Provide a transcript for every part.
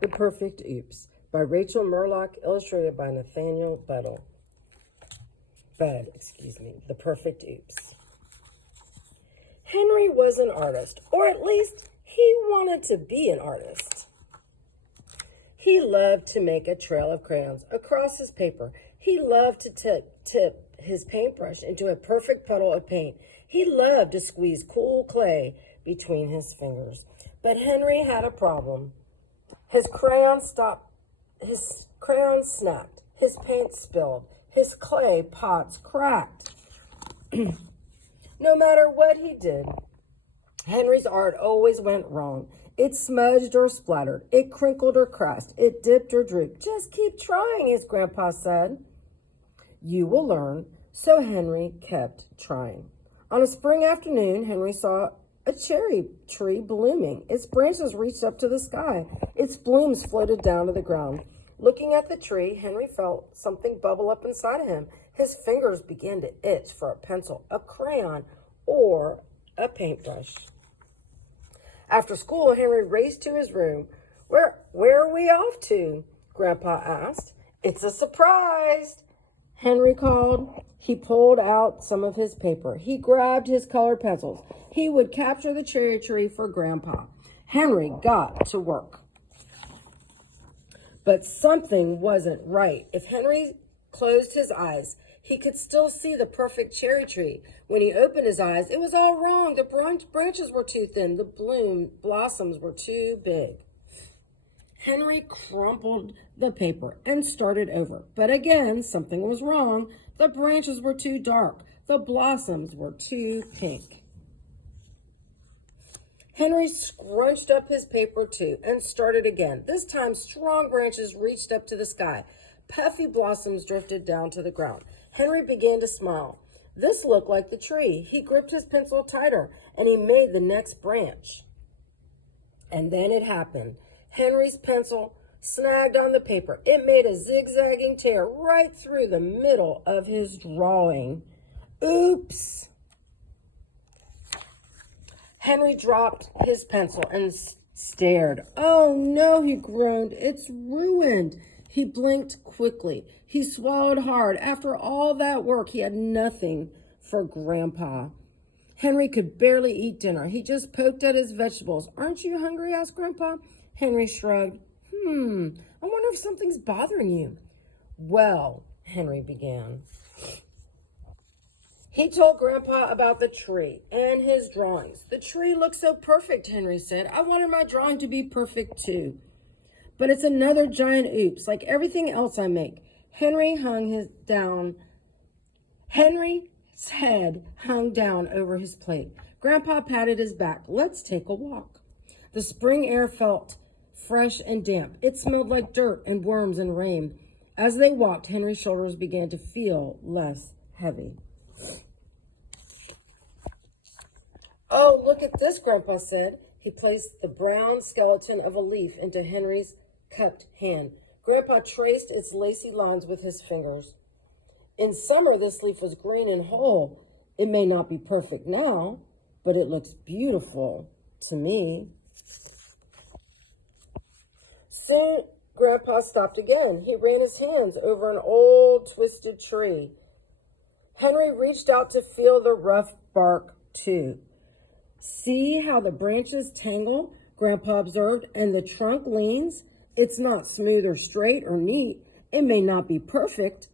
The Perfect Oops by Rachel Morlock, illustrated by Nathanael Budde. The Perfect Oops. Henry was an artist, or at least he wanted to be an artist. He loved to make a trail of crayons across his paper. He loved to tip his paintbrush into a perfect puddle of paint. He loved to squeeze cool clay between his fingers. But Henry had a problem. His crayon snapped, his paint spilled, his clay pots cracked. No matter what he did, Henry's art always went wrong. It smudged or splattered, it crinkled or crashed, it dipped or drooped. Just keep trying, his grandpa said. You will learn. So Henry kept trying. On a spring afternoon, Henry saw a cherry tree blooming. Its branches reached up to the sky. Its blooms floated down to the ground. Looking at the tree, Henry felt something bubble up inside of him. His fingers began to itch for a pencil, a crayon, or a paintbrush. After school, Henry raced to his room. Where are we off to? Grandpa asked. It's a surprise, Henry called. He pulled out some of his paper. He grabbed his colored pencils. He would capture the cherry tree for Grandpa. Henry got to work. But something wasn't right. If Henry closed his eyes, he could still see the perfect cherry tree. When he opened his eyes, it was all wrong. The branches were too thin. The blossoms were too big. Henry crumpled the paper and started over. But again, something was wrong. The branches were too dark. The blossoms were too pink. Henry scrunched up his paper too and started again. This time, strong branches reached up to the sky. Puffy blossoms drifted down to the ground. Henry began to smile. This looked like the tree. He gripped his pencil tighter and he made the next branch. And then it happened. Henry's pencil snagged on the paper. It made a zigzagging tear right through the middle of his drawing. Oops! Henry dropped his pencil and stared. Oh no, he groaned. It's ruined. He blinked quickly. He swallowed hard. After all that work, he had nothing for Grandpa. Henry could barely eat dinner. He just poked at his vegetables. Aren't you hungry? Asked Grandpa. Henry shrugged. I wonder if something's bothering you. Well, Henry began. He told Grandpa about the tree and his drawings. The tree looks so perfect, Henry said. I wanted my drawing to be perfect too. But it's another giant oops, like everything else I make. Henry's head hung down over his plate. Grandpa patted his back. Let's take a walk. The spring air felt fresh and damp. It smelled like dirt and worms and rain. As they walked, Henry's shoulders began to feel less heavy. Oh, look at this, Grandpa said. He placed the brown skeleton of a leaf into Henry's cupped hand. Grandpa traced its lacy lines with his fingers. In summer, this leaf was green and whole. It may not be perfect now, but it looks beautiful to me. Soon, Grandpa stopped again. He ran his hands over an old, twisted tree. Henry reached out to feel the rough bark, too. See how the branches tangle, Grandpa observed, and the trunk leans? It's not smooth or straight or neat. It may not be perfect,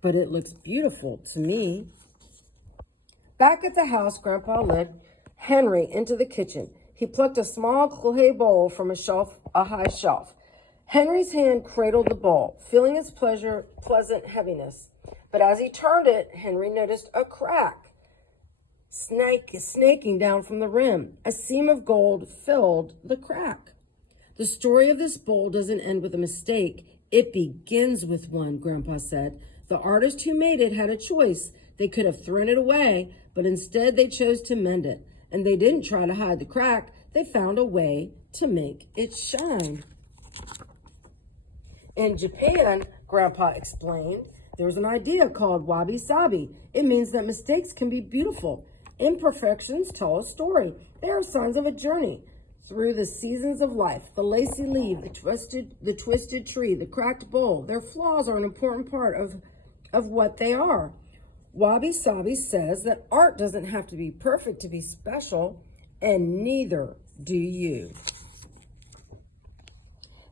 but it looks beautiful to me. Back at the house, Grandpa led Henry into the kitchen. He plucked a small clay bowl from a high shelf. Henry's hand cradled the bowl, feeling its pleasant heaviness. But as he turned it, Henry noticed a crack snaking down from the rim. A seam of gold filled the crack. The story of this bowl doesn't end with a mistake. It begins with one, Grandpa said. The artist who made it had a choice. They could have thrown it away, but instead they chose to mend it. And they didn't try to hide the crack. They found a way to make it shine. In Japan, Grandpa explained, there's an idea called wabi-sabi. It means that mistakes can be beautiful. Imperfections tell a story. They are signs of a journey through the seasons of life. The lacy leaf, the twisted tree, the cracked bowl. Their flaws are an important part of what they are. Wabi Sabi says that art doesn't have to be perfect to be special, and neither do you.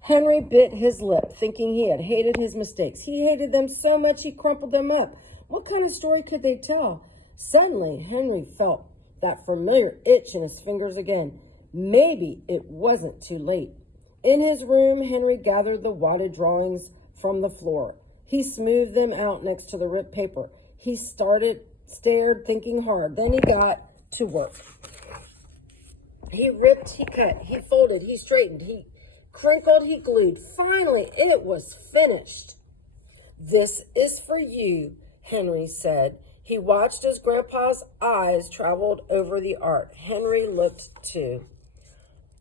Henry bit his lip, thinking he had hated his mistakes. He hated them so much he crumpled them up. What kind of story could they tell? Suddenly, Henry felt that familiar itch in his fingers again. Maybe it wasn't too late. In his room, Henry gathered the wadded drawings from the floor. He smoothed them out next to the ripped paper. He stared, thinking hard. Then he got to work. He ripped, he cut, he folded, he straightened, he crinkled, he glued. Finally, it was finished. "This is for you," Henry said. He watched as Grandpa's eyes traveled over the art. Henry looked too.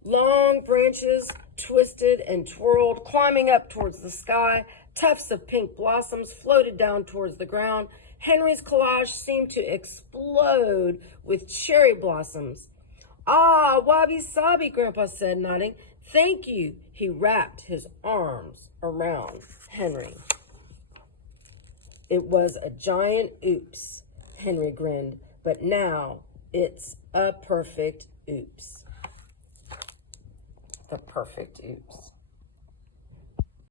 Long branches twisted and twirled, climbing up towards the sky. Tufts of pink blossoms floated down towards the ground. Henry's collage seemed to explode with cherry blossoms. "Ah, Wabi Sabi," Grandpa said, nodding. "Thank you." He wrapped his arms around Henry. It was a giant oops, Henry grinned, but now it's a perfect oops. The perfect oops.